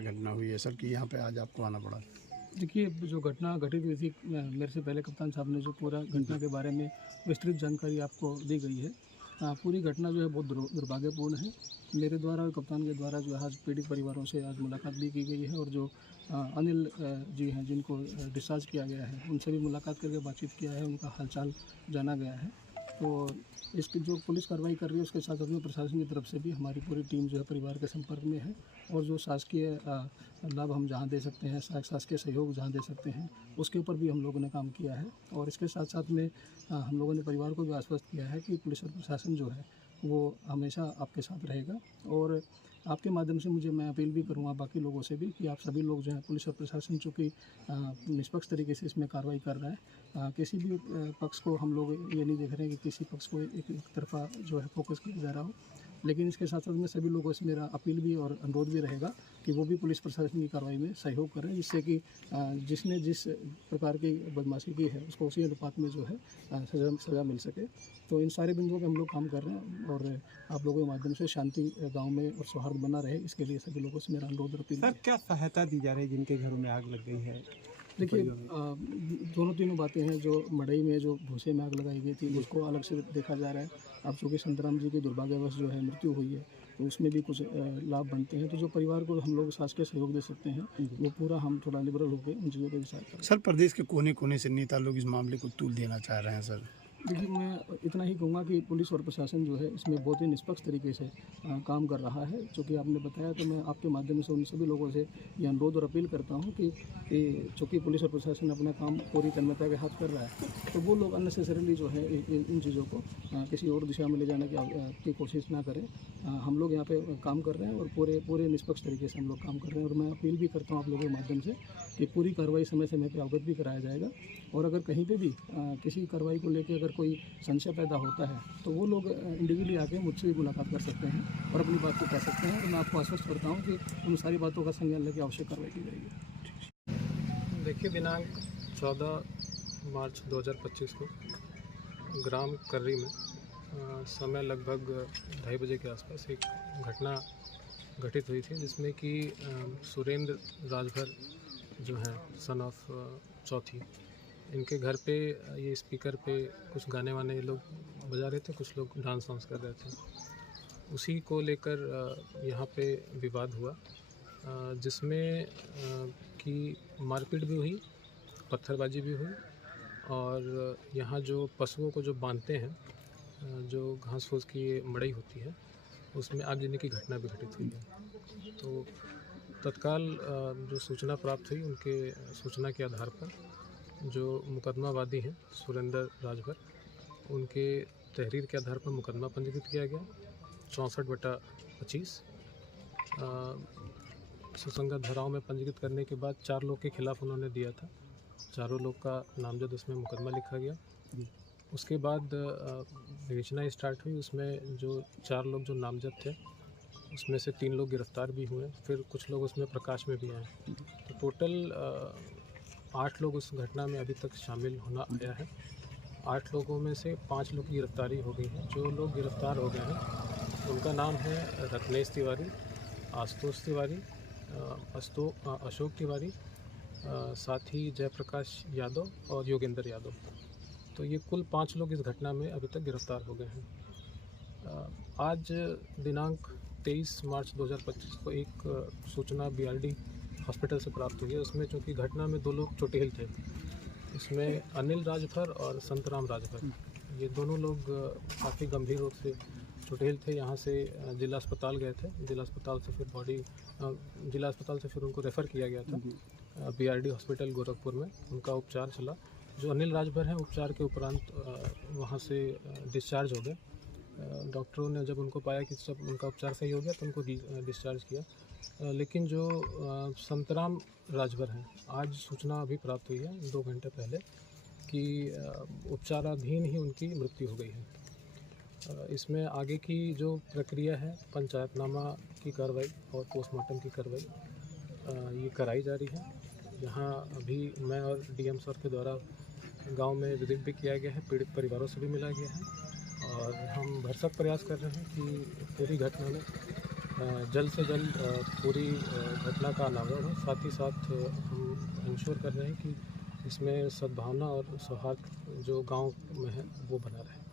क्या घटना हुई है सर कि यहाँ पे आज आपको आना पड़ा? देखिए, जो घटना घटित हुई थी, मेरे से पहले कप्तान साहब ने जो पूरा घटना के बारे में विस्तृत जानकारी आपको दी गई है। पूरी घटना जो है बहुत दुर्भाग्यपूर्ण है। मेरे द्वारा और कप्तान के द्वारा जो है आज पीड़ित परिवारों से आज मुलाकात भी की गई है और जो अनिल जी हैं जिनको डिस्चार्ज किया गया है, उनसे भी मुलाकात करके बातचीत किया है, उनका हालचाल जाना गया है। तो इसकी जो पुलिस कार्रवाई कर रही है उसके साथ अपने प्रशासन की तरफ से भी हमारी पूरी टीम जो है परिवार के संपर्क में है और जो शासकीय लाभ हम जहाँ दे सकते हैं, शासकीय सहयोग जहाँ दे सकते हैं, उसके ऊपर भी हम लोगों ने काम किया है। और इसके साथ साथ में हम लोगों ने परिवार को भी आश्वस्त किया है कि पुलिस और प्रशासन जो है वो हमेशा आपके साथ रहेगा। और आपके माध्यम से मैं अपील भी करूँगा बाकी लोगों से भी कि आप सभी लोग जो हैं, पुलिस और प्रशासन चूँकि निष्पक्ष तरीके से इसमें कार्रवाई कर रहा है, किसी भी पक्ष को हम लोग ये नहीं देख रहे हैं कि किसी पक्ष को एक तरफा जो है फोकस किया जा रहा हो। लेकिन इसके साथ साथ में सभी लोगों से मेरा अपील भी और अनुरोध भी रहेगा कि वो भी पुलिस प्रशासन की कार्रवाई में सहयोग करें, जिससे कि जिसने जिस प्रकार की बदमाशी की है उसको उसी अनुपात में जो है सज़ा मिल सके। तो इन सारे बिंदुओं पे हम लोग काम कर रहे हैं और आप लोगों के माध्यम से शांति गांव में और सौहार्द बना रहे, इसके लिए सभी लोगों से मेरा अनुरोध और अपील। सर, क्या सहायता दी जा रही है जिनके घरों में आग लग गई है? देखिए, दोनों तीनों बातें हैं। जो मड़ई में जो भूसे में आग लगाई गई थी उसको अलग से देखा जा रहा है। अब चूँकि संतराम जी की दुर्भाग्यवश जो है मृत्यु हुई है, तो उसमें भी कुछ लाभ बनते हैं। तो जो परिवार को हम लोग शासकीय सहयोग दे सकते हैं वो पूरा हम थोड़ा लिबरल होकर उन चीज़ों पर विचार करें। सर, प्रदेश के कोने कोने से नेता लोग इस मामले को तूल देना चाह रहे हैं सर। देखिए, मैं इतना ही कहूँगा कि पुलिस और प्रशासन जो है इसमें बहुत ही निष्पक्ष तरीके से काम कर रहा है। चूँकि आपने बताया तो मैं आपके माध्यम से उन सभी लोगों से ये अनुरोध और अपील करता हूँ कि चूँकि पुलिस और प्रशासन अपना काम पूरी तन्मयता के हाथ कर रहा है, तो वो लोग अननेसेसरीली जो है इन चीज़ों को किसी और दिशा में ले जाने की कोशिश ना करें। हम लोग यहाँ पे काम कर रहे हैं और पूरे निष्पक्ष तरीके से हम लोग काम कर रहे हैं। और मैं अपील भी करता हूँ आप लोगों के माध्यम से कि पूरी कार्रवाई समय समय पर अवगत भी कराया जाएगा। और अगर कहीं पे भी किसी कार्रवाई को लेकर अगर कोई संशय पैदा होता है तो वो लोग इंडिविजुअली आके मुझसे भी मुलाकात कर सकते हैं और अपनी बात को कह सकते हैं। और मैं आपको आश्वस्त करता हूँ कि उन सारी बातों का संज्ञान लेकर आवश्यक कार्रवाई की जाएगी। देखिए, दिनांक 14 मार्च 2025 को ग्राम कर्री में समय लगभग 2:30 बजे के आसपास एक घटना घटित हुई थी, जिसमें कि सुरेंद्र राजभर जो हैं सन ऑफ चौथी, इनके घर पे ये स्पीकर पे कुछ गाने वाने ये लोग बजा रहे थे, कुछ लोग डांस वांस कर रहे थे। उसी को लेकर यहाँ पे विवाद हुआ, जिसमें कि मारपीट भी हुई, पत्थरबाजी भी हुई और यहाँ जो पशुओं को जो बांधते हैं, जो घास फूस की मड़ई होती है, उसमें आग लगने की घटना भी घटित हुई है। तो तत्काल जो सूचना प्राप्त हुई, उनके सूचना के आधार पर जो मुकदमावादी हैं सुरेंद्र राजभर, उनके तहरीर के आधार पर मुकदमा पंजीकृत किया गया 64/25। सुसंगत धाराओं में पंजीकृत करने के बाद 4 लोग के खिलाफ उन्होंने दिया था, चारों लोग का नामजद उसमें मुकदमा लिखा गया। उसके बाद विवेचना स्टार्ट हुई, उसमें जो 4 लोग जो नामजद थे उसमें से 3 लोग गिरफ्तार भी हुए, फिर कुछ लोग उसमें प्रकाश में भी आए। तो टोटल 8 लोग उस घटना में अभी तक शामिल होना आया है। 8 लोगों में से 5 लोग की गिरफ्तारी हो गई है। जो लोग गिरफ्तार हो गए हैं उनका नाम है रत्नेश तिवारी, आशुतोष तिवारी, अशोक तिवारी, साथ ही जयप्रकाश यादव और योगेंद्र यादव। तो ये कुल 5 लोग इस घटना में अभी तक गिरफ्तार हो गए हैं। आज दिनांक 23 मार्च 2025 को एक सूचना BRD हॉस्पिटल से प्राप्त हुई है। उसमें चूँकि घटना में 2 लोग चोटिल थे, इसमें अनिल राजभर और संतराम राजभर, ये दोनों लोग काफ़ी गंभीर रूप से चोटिल थे। यहाँ से जिला अस्पताल गए थे, जिला अस्पताल से फिर उनको रेफ़र किया गया था BRD हॉस्पिटल गोरखपुर में, उनका उपचार चला। जो अनिल राजभर हैं उपचार के उपरांत वहाँ से डिस्चार्ज हो गए। डॉक्टरों ने जब उनको पाया कि सब उनका उपचार सही हो गया तो उनको डिस्चार्ज किया। लेकिन जो संतराम राजभर हैं, आज सूचना अभी प्राप्त हुई है 2 घंटे पहले कि उपचाराधीन ही उनकी मृत्यु हो गई है। इसमें आगे की जो प्रक्रिया है, पंचायतनामा की कार्रवाई और पोस्टमार्टम की कार्रवाई ये कराई जा रही है। यहाँ अभी मैं और DM सर के द्वारा गांव में विजिट भी किया गया है, पीड़ित परिवारों से भी मिला गया है और हम भरसक प्रयास कर रहे हैं कि पूरी घटना में जल्द से जल्द पूरी घटना का अनावरण हो। साथ ही साथ हम इंश्योर कर रहे हैं कि इसमें सद्भावना और सौहार्द जो गांव में है वो बना रहे।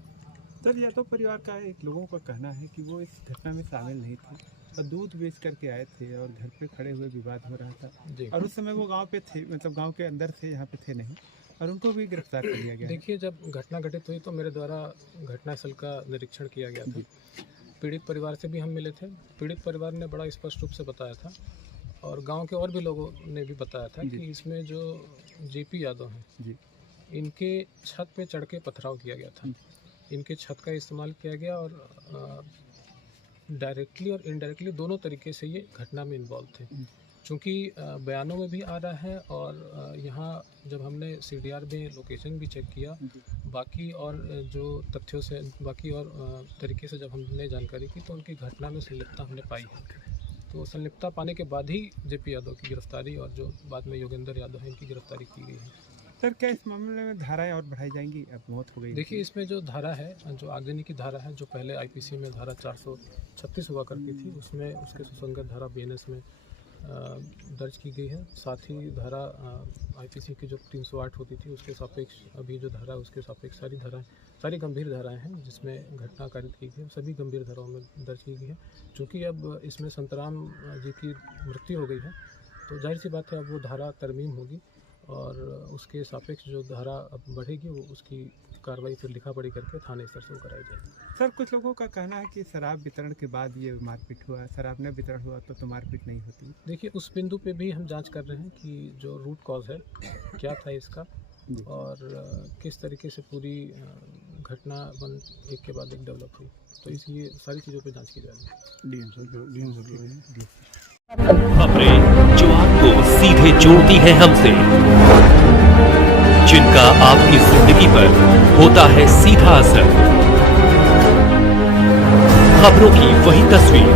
सर, यादव परिवार का एक लोगों का कहना है कि वो इस घटना में शामिल नहीं थे और दूध बेच करके आए थे और घर पे खड़े हुए विवाद हो रहा था जी। और उस समय वो गांव पे थे, मतलब गांव के अंदर थे, यहाँ पे थे नहीं, और उनको भी गिरफ्तार कर लिया गया है। देखिए, जब घटना घटित हुई तो मेरे द्वारा घटनास्थल का निरीक्षण किया गया था। पीड़ित परिवार से भी हम मिले थे। पीड़ित परिवार ने बड़ा स्पष्ट रूप से बताया था और गांव के और भी लोगों ने भी बताया था कि इसमें जो जेपी यादव हैं जी, इनके छत पे चढ़ के पथराव किया गया था। इनके छत का इस्तेमाल किया गया और डायरेक्टली और इनडायरेक्टली दोनों तरीके से ये घटना में इन्वॉल्व थे। चूँकि बयानों में भी आ रहा है और यहाँ जब हमने CDR में लोकेशन भी चेक किया, बाकी और जो तथ्यों से बाकी और तरीके से जब हमने जानकारी की तो उनकी घटना में संलिप्तता हमने पाई है। तो संलिप्तता पाने के बाद ही जेपी यादव की गिरफ्तारी और जो बाद में योगेंद्र यादव है इनकी गिरफ्तारी की गई है। सर, क्या इस मामले में धाराएं और बढ़ाई जाएंगी? अब मौत हो गई। देखिए, इसमें जो धारा है, जो आगजनी की धारा है, जो पहले IPC में धारा 436 हुआ करती थी, उसमें उसके सुसंगत धारा BNS में दर्ज की गई है। साथ ही धारा IPC की जो 308 होती थी उसके सापेक्ष अभी जो धारा है उसके सापेक्ष सारी गंभीर धाराएं हैं जिसमें घटना कारित की गई है, सभी गंभीर धाराओं में दर्ज की गई है। चूँकि अब इसमें संतराम जी की मृत्यु हो गई है तो जाहिर सी बात है अब वो धारा तरमीम होगी और उसके सापेक्ष जो धारा अब बढ़ेगी वो उसकी कार्रवाई फिर लिखा पढ़ी करके थाने स्तर से वो कराई जाएगी। सर, कुछ लोगों का कहना है कि शराब वितरण के बाद ये मारपीट हुआ, शराब न वितरण हुआ तो मारपीट नहीं होती। देखिए, उस बिंदु पे भी हम जांच कर रहे हैं कि जो रूट कॉज है क्या था इसका और किस तरीके से पूरी घटना एक के बाद एक डेवलप हुई, तो इसलिए सारी चीज़ों पे जांच की जा रही है। खबरें जो आपको सीधे जोड़ती है हमसे, जिनका आपकी जिंदगी पर होता है सीधा असर, खबरों की वही तस्वीर,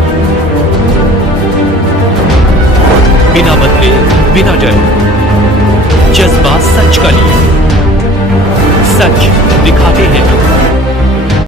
बिना बदले बिना डरे, जज्बा सच का लिए, सच दिखाते हैं।